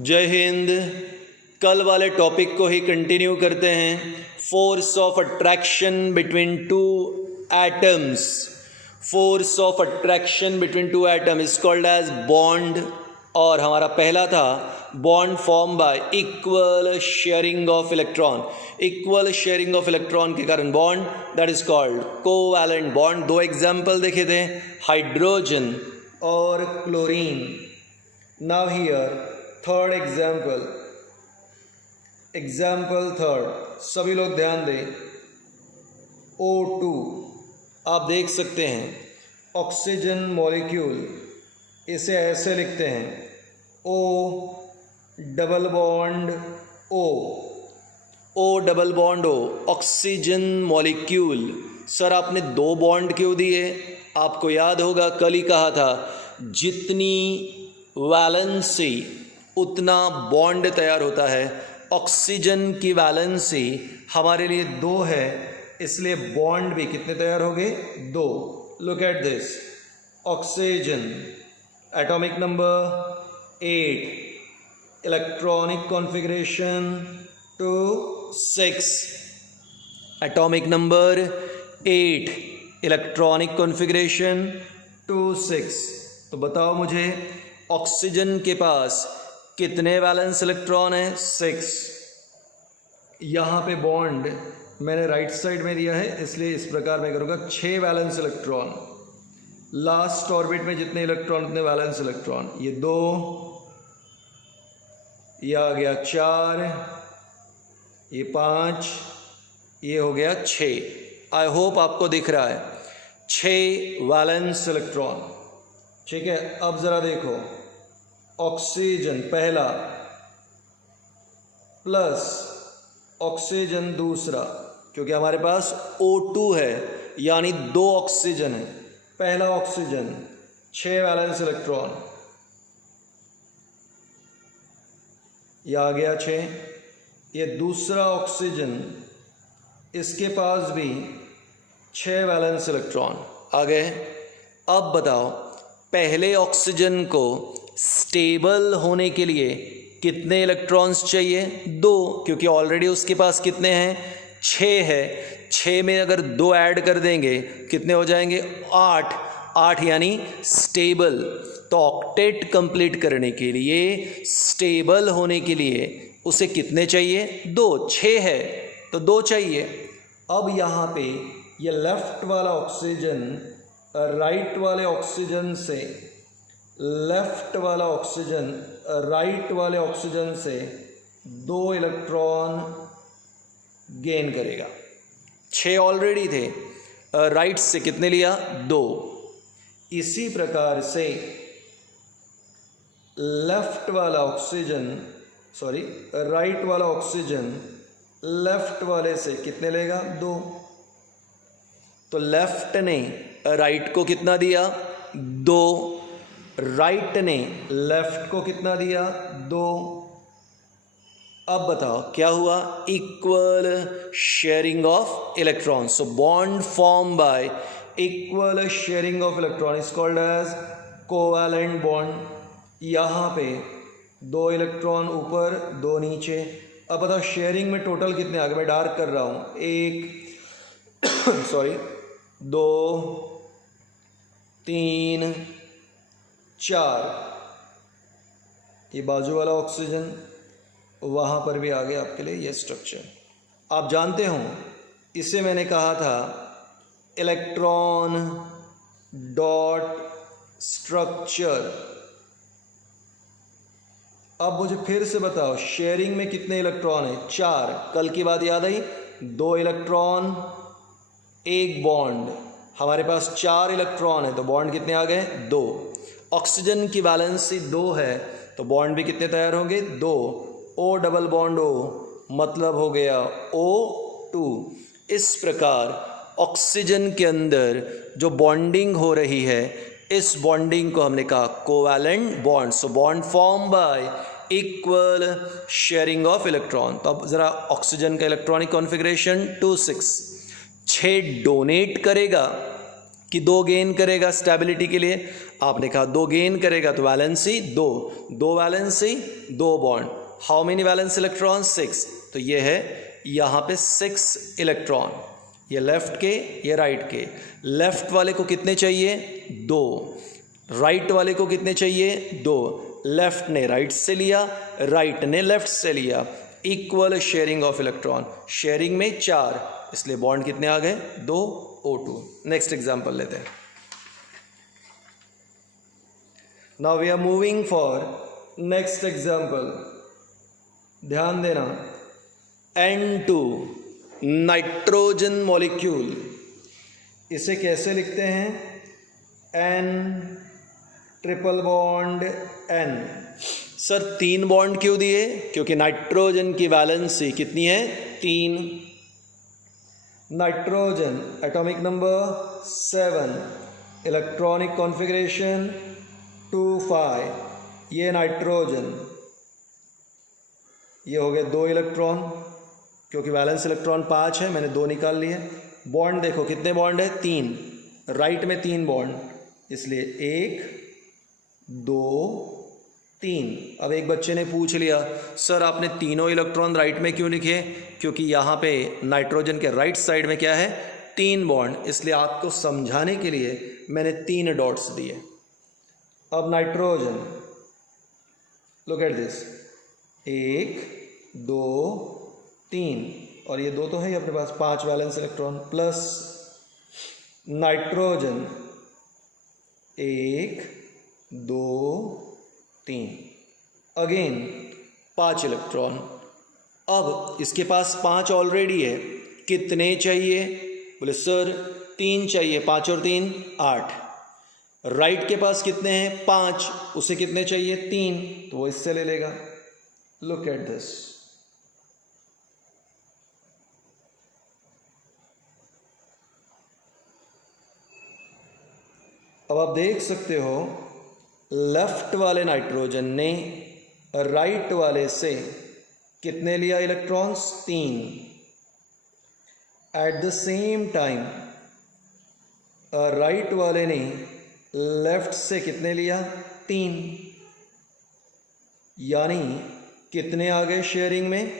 जय हिंद। कल वाले टॉपिक को ही कंटिन्यू करते हैं। Force of attraction between two atoms. Force of attraction between two atom is called as bond. और हमारा पहला था bond form by equal sharing of electron. Equal sharing of electron के कारण bond, that is called covalent bond. दो example देखे थे, hydrogen और chlorine. Now here third example, example third, सभी लोग ध्यान दें। O2 आप देख सकते हैं, ऑक्सीजन मॉलिक्यूल, इसे ऐसे लिखते हैं O double bond O, O double bond O, oxygen molecule. Sir आपने दो बॉन्ड क्यों दिए? आपको याद होगा कल ही कहा था, जितनी वैलेंसी उतना बॉन्ड तैयार होता है। ऑक्सीजन की वैलेंसी हमारे लिए 2 है, इसलिए बॉन्ड भी कितने तैयार हो गए? 2। Look at this, oxygen atomic number 8, electronic configuration 2,6, atomic number 8, electronic configuration 2,6। तो बताओ मुझे, ऑक्सीजन के पास कितने वैलेंस इलेक्ट्रॉन हैं? 6। यहाँ पे बॉन्ड मैंने राइट साइड में दिया है, इसलिए इस प्रकार मैं करूँगा 6 वैलेंस इलेक्ट्रॉन। लास्ट ऑर्बिट में जितने इलेक्ट्रॉन उतने वैलेंस इलेक्ट्रॉन। ये 2, ये आ गया 4, ये 5, ये हो गया 6। आई होप आपको दिख रहा है, 6 वैलेंस इलेक्ट्रॉन। ठीक है, अब ज़रा देखो, ऑक्सीजन पहला प्लस ऑक्सीजन दूसरा, क्योंकि हमारे पास O2 है, यानी 2 ऑक्सीजन है। पहला ऑक्सीजन 6 वैलेंस इलेक्ट्रॉन, यह आ गया 6। ये दूसरा ऑक्सीजन, इसके पास भी 6 वैलेंस इलेक्ट्रॉन आ गए। अब बताओ, पहले ऑक्सीजन को स्टेबल होने के लिए कितने इलेक्ट्रॉन्स चाहिए? 2, क्योंकि ऑलरेडी उसके पास कितने हैं? 6 है। 6 में अगर 2 ऐड कर देंगे कितने हो जाएंगे? 8। 8 यानी स्टेबल। तो ऑक्टेट कंप्लीट करने के लिए, स्टेबल होने के लिए उसे कितने चाहिए? 2। 6 है तो 2 चाहिए। अब यहाँ पे ये लेफ्ट वाला ऑक्सीजन राइट वाले ऑक्सीजन से, लेफ्ट वाला ऑक्सीजन राइट वाले ऑक्सीजन से 2 इलेक्ट्रॉन गेन करेगा। 6 ऑलरेडी थे, राइट से कितने लिया? 2। इसी प्रकार से लेफ्ट वाला ऑक्सीजन, सॉरी राइट वाला ऑक्सीजन लेफ्ट वाले से कितने लेगा? 2। तो लेफ्ट ने राइट को कितना दिया? 2। राइट ने लेफ्ट को कितना दिया? 2। अब बताओ क्या हुआ? Equal sharing of electron. So bond form by equal sharing of electron is called as covalent bond. यहाँ पे 2 इलेक्ट्रॉन ऊपर, 2 नीचे। अब बताओ शेयरिंग में टोटल कितने आ गए? मैं डार्क कर रहा हूँ। 1 सॉरी 2 3 4। ये बाजू वाला ऑक्सीजन, वहाँ पर भी आ गया आपके लिए ये स्ट्रक्चर। आप जानते हो, इसे मैंने कहा था इलेक्ट्रॉन डॉट स्ट्रक्चर। अब मुझे फिर से बताओ, शेयरिंग में कितने इलेक्ट्रॉन है? 4। कल की बात याद आई? 2 इलेक्ट्रॉन 1 बॉन्ड। हमारे पास 4 इलेक्ट्रॉन है, तो बॉन्ड कितने आ गए? 2। ऑक्सीजन की वैलेंसी 2 है, तो बॉन्ड भी कितने तैयार होंगे? 2। O डबल बॉन्ड O मतलब हो गया O2। इस प्रकार ऑक्सीजन के अंदर जो बॉन्डिंग हो रही है, इस बॉन्डिंग को हमने कहा covalent bond. So bond form by equal sharing of electron. तो अब ज़रा ऑक्सीजन का इलेक्ट्रॉनिक कॉन्फ़िगरेशन 2,6। 6 डोनेट करेगा, कि 2 गेन करेगा स्टेबिलिटी के लिए, आपने कहा 2 गेन करेगा तो valency 2 valency 2 bond. How many valence electron? 6। तो ये है यहाँ पे 6 इलेक्ट्रॉन, ये लेफ्ट के ये राइट के। लेफ्ट वाले को कितने चाहिए? 2। राइट वाले को कितने चाहिए? 2। लेफ्ट ने राइट से लिया, राइट ने लेफ्ट से लिया। Equal sharing of electron, sharing में 4, इसलिए बॉन्ड कितने आ गए? 2 O2। नेक्स्ट एग्जांपल लेते हैं। Now we are moving for next example. ध्यान देना, N2 नाइट्रोजन मॉलिक्यूल, इसे कैसे लिखते हैं? N triple bond N। Sir 3 bond क्यों दिए? क्योंकि नाइट्रोजन की वैलेंसी कितनी है? 3। Nitrogen atomic number 7, electronic configuration 2,5। ये नाइट्रोजन, ये हो गए 2 इलेक्ट्रॉन, क्योंकि वैलेंस इलेक्ट्रॉन 5 है, मैंने 2 निकाल लिए। बॉन्ड देखो कितने बॉन्ड है? 3। राइट में 3 बॉन्ड, इसलिए 1 2 3। अब एक बच्चे ने पूछ लिया, सर आपने तीनों इलेक्ट्रॉन राइट में क्यों लिखे? क्योंकि यहाँ पे नाइट्रोजन के राइट साइड में क्या है? 3 बॉन्ड, इसलिए आपको समझाने के लिए मैंने 3 डॉट्स दिए। अब नाइट्रोजन, लुक एट दिस, 1 2 3, और ये 2 तो है अपने पास, 5 valence electron, plus nitrogen 1 2 3, again 5 electron. अब इसके पास 5 ऑलरेडी है, कितने चाहिए? बोले सर 3 चाहिए, 5 और 3 8। राइट के पास कितने हैं? 5, उसे कितने चाहिए? 3, तो वो इससे ले लेगा। लुक एट दिस, अब आप देख सकते हो लेफ्ट वाले नाइट्रोजन ने राइट वाले से कितने लिया electrons? 3। At the same time right वाले ने लेफ्ट से कितने लिया? 3। यानी कितने आ गए शेयरिंग में?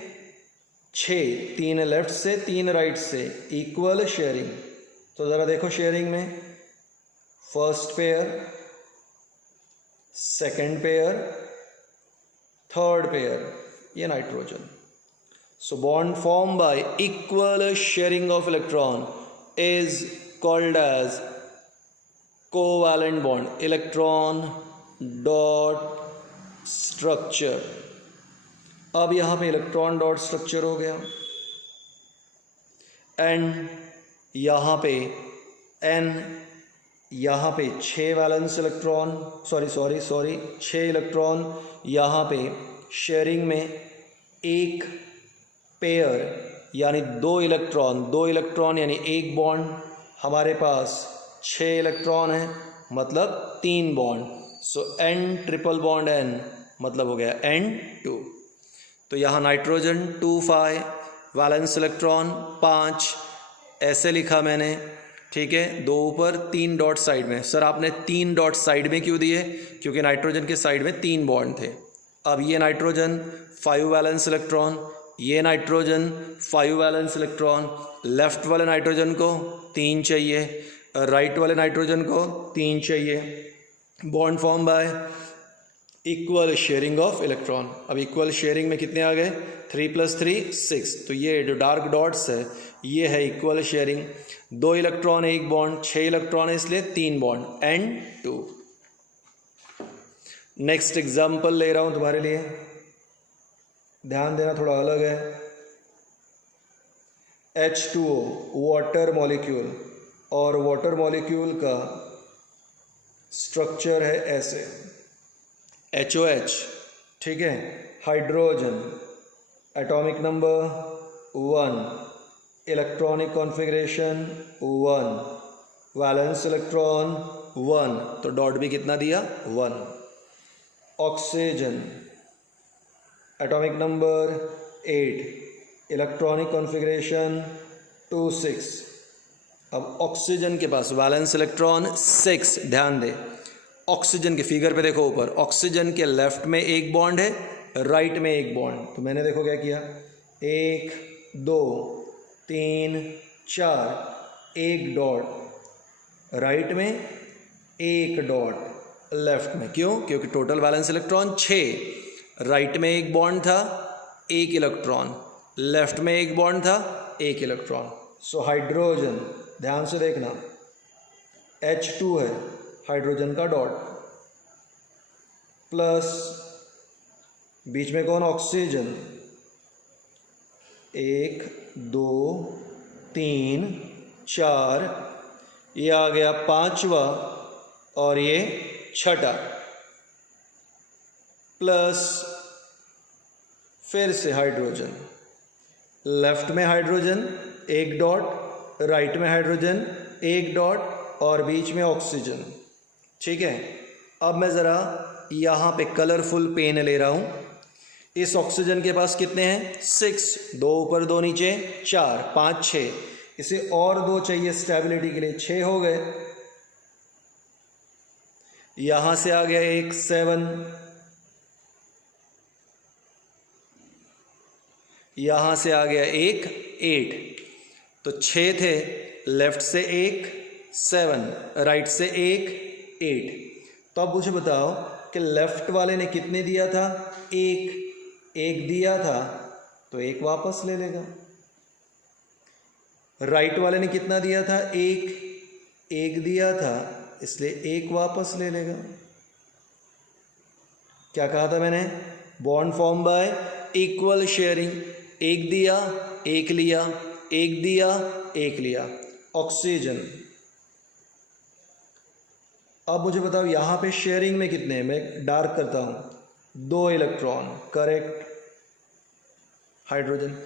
6। 3 लेफ्ट से 3 राइट से, इक्वल शेयरिंग। तो ज़रा देखो शेयरिंग में, first pair, second pair, third pair, ये nitrogen. So bond form by equal sharing of electron is called as covalent bond, electron dot structure. अब यहां पे इलेक्ट्रॉन डॉट स्ट्रक्चर हो गया, एंड यहां पे N, यहाँ पे 6 वैलेंस इलेक्ट्रॉन, सॉरी 6 इलेक्ट्रॉन, यहाँ पे शेयरिंग में 1 पेयर यानी 2 इलेक्ट्रॉन यानी 1 बॉन्ड। हमारे पास 6 इलेक्ट्रॉन है, मतलब 3 बॉन्ड। सो N ट्रिपल बॉन्ड N मतलब हो गया N2। तो यहाँ नाइट्रोजन 2,5, वैलेंस इलेक्ट्रॉन 5, ऐसे लिखा मैंने, ठीक है। 2 ऊपर 3 डॉट साइड में। सर आपने 3 डॉट साइड में क्यों दिए? क्योंकि नाइट्रोजन के साइड में 3 बॉन्ड थे। अब ये नाइट्रोजन 5 वैलेंस इलेक्ट्रॉन, ये नाइट्रोजन 5 वैलेंस इलेक्ट्रॉन, लेफ्ट वाले नाइट्रोजन को 3 चाहिए, राइट वाले नाइट्रोजन को 3 चाहिए। Bond form by equal sharing of electron. अब इक्वल शेयरिंग में कितने आ गए? 3 + 3 6। तो ये जो डार्क डॉट्स है ये है equal sharing. 2 electron 1 bond, 6 electron है इसलिए 3 बॉन्ड, N2। नेक्स्ट एग्जाम्पल ले रहा हूं तुम्हारे लिए, ध्यान देना, थोड़ा अलग है। H2O वाटर मॉलिक्यूल, और वाटर मॉलिक्यूल का स्ट्रक्चर है ऐसे, HOH, ठीक है। Hydrogen atomic number 1, electronic configuration 1, valence electron 1, तो डॉट भी कितना दिया? 1। Oxygen atomic number 8, electronic configuration 2, 6, अब ऑक्सीजन के पास वैलेंस इलेक्ट्रॉन 6, ध्यान दे ऑक्सीजन के फिगर पे देखो ऊपर, ऑक्सीजन के लेफ्ट में एक बॉन्ड है, राइट में एक बॉन्ड। तो मैंने देखो क्या किया, 1 2 3 4, एक डॉट राइट में, एक डॉट लेफ्ट में। क्यों? क्योंकि टोटल वैलेंस इलेक्ट्रॉन 6, राइट में एक बॉन्ड था, एक इलेक्ट्रॉन, लेफ्ट में एक बॉन्ड था, एक इलेक्ट्रॉन। सो हाइड्रोजन, ध्यान से देखना, H2 है हाइड्रोजन का डॉट, प्लस बीच में कौन, ऑक्सीजन, 1 2 3 4, ये आ गया 5वां और ये 6ठा, प्लस फिर से हाइड्रोजन, लेफ्ट में हाइड्रोजन एक डॉट, राइट में हाइड्रोजन एक डॉट और बीच में ऑक्सीजन। ठीक है, अब मैं ज़रा यहाँ पे कलरफुल पेन ले रहा हूँ। इस ऑक्सीजन के पास कितने हैं, 6, 2 ऊपर 2 नीचे 4, 5 6, इसे और 2 चाहिए स्टेबिलिटी के लिए, 6 हो गए। यहाँ से आ गया एक 7, यहाँ से आ गया एक 8, तो 6 थे, लेफ्ट से एक 7, राइट से एक 8। तो अब मुझे बताओ कि लेफ्ट वाले ने कितने दिया था, एक दिया था तो एक वापस ले लेगा। राइट वाले ने कितना दिया था, एक दिया था, इसलिए एक वापस ले लेगा। क्या कहा था मैंने, bond form by equal sharing, एक दिया एक लिया, एक दिया एक लिया। ऑक्सीजन, अब मुझे बताओ यहाँ पे शेयरिंग में कितने हैं, मैं डार्क करता हूँ, 2 इलेक्ट्रॉन, करेक्ट। हाइड्रोजन,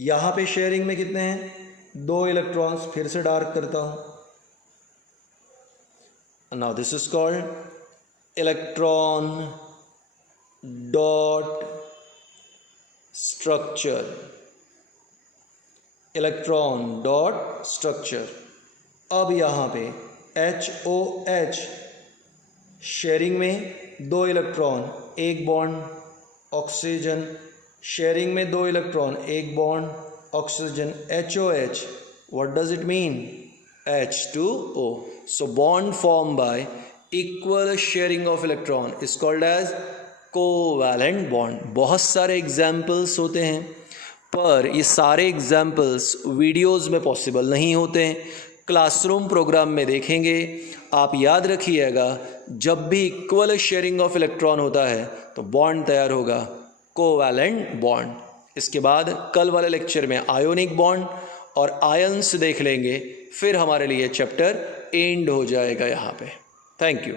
यहाँ पे शेयरिंग में कितने हैं, 2 इलेक्ट्रॉन्स, फिर से डार्क करता हूँ। Now this is called electron dot structure, electron dot structure. अब यहाँ पे HOH, शेयरिंग में 2 इलेक्ट्रॉन, एक बॉन्ड, ऑक्सीजन, शेयरिंग में 2 इलेक्ट्रॉन, एक bond, oxygen, HOH, what does it mean, H2O. So bond formed by equal sharing of electron is called as covalent bond. बहुत सारे examples होते हैं, पर ये सारे एग्जाम्पल्स वीडियोस में पॉसिबल नहीं होते हैं, क्लासरूम प्रोग्राम में देखेंगे। आप याद रखिएगा, जब भी इक्वल शेयरिंग ऑफ इलेक्ट्रॉन होता है तो बॉन्ड तैयार होगा, कोवैलेंट बॉन्ड। इसके बाद कल वाले लेक्चर में आयोनिक बॉन्ड और आयंस देख लेंगे, फिर हमारे लिए चैप्टर एंड हो जाएगा यहाँ पे। Thank you.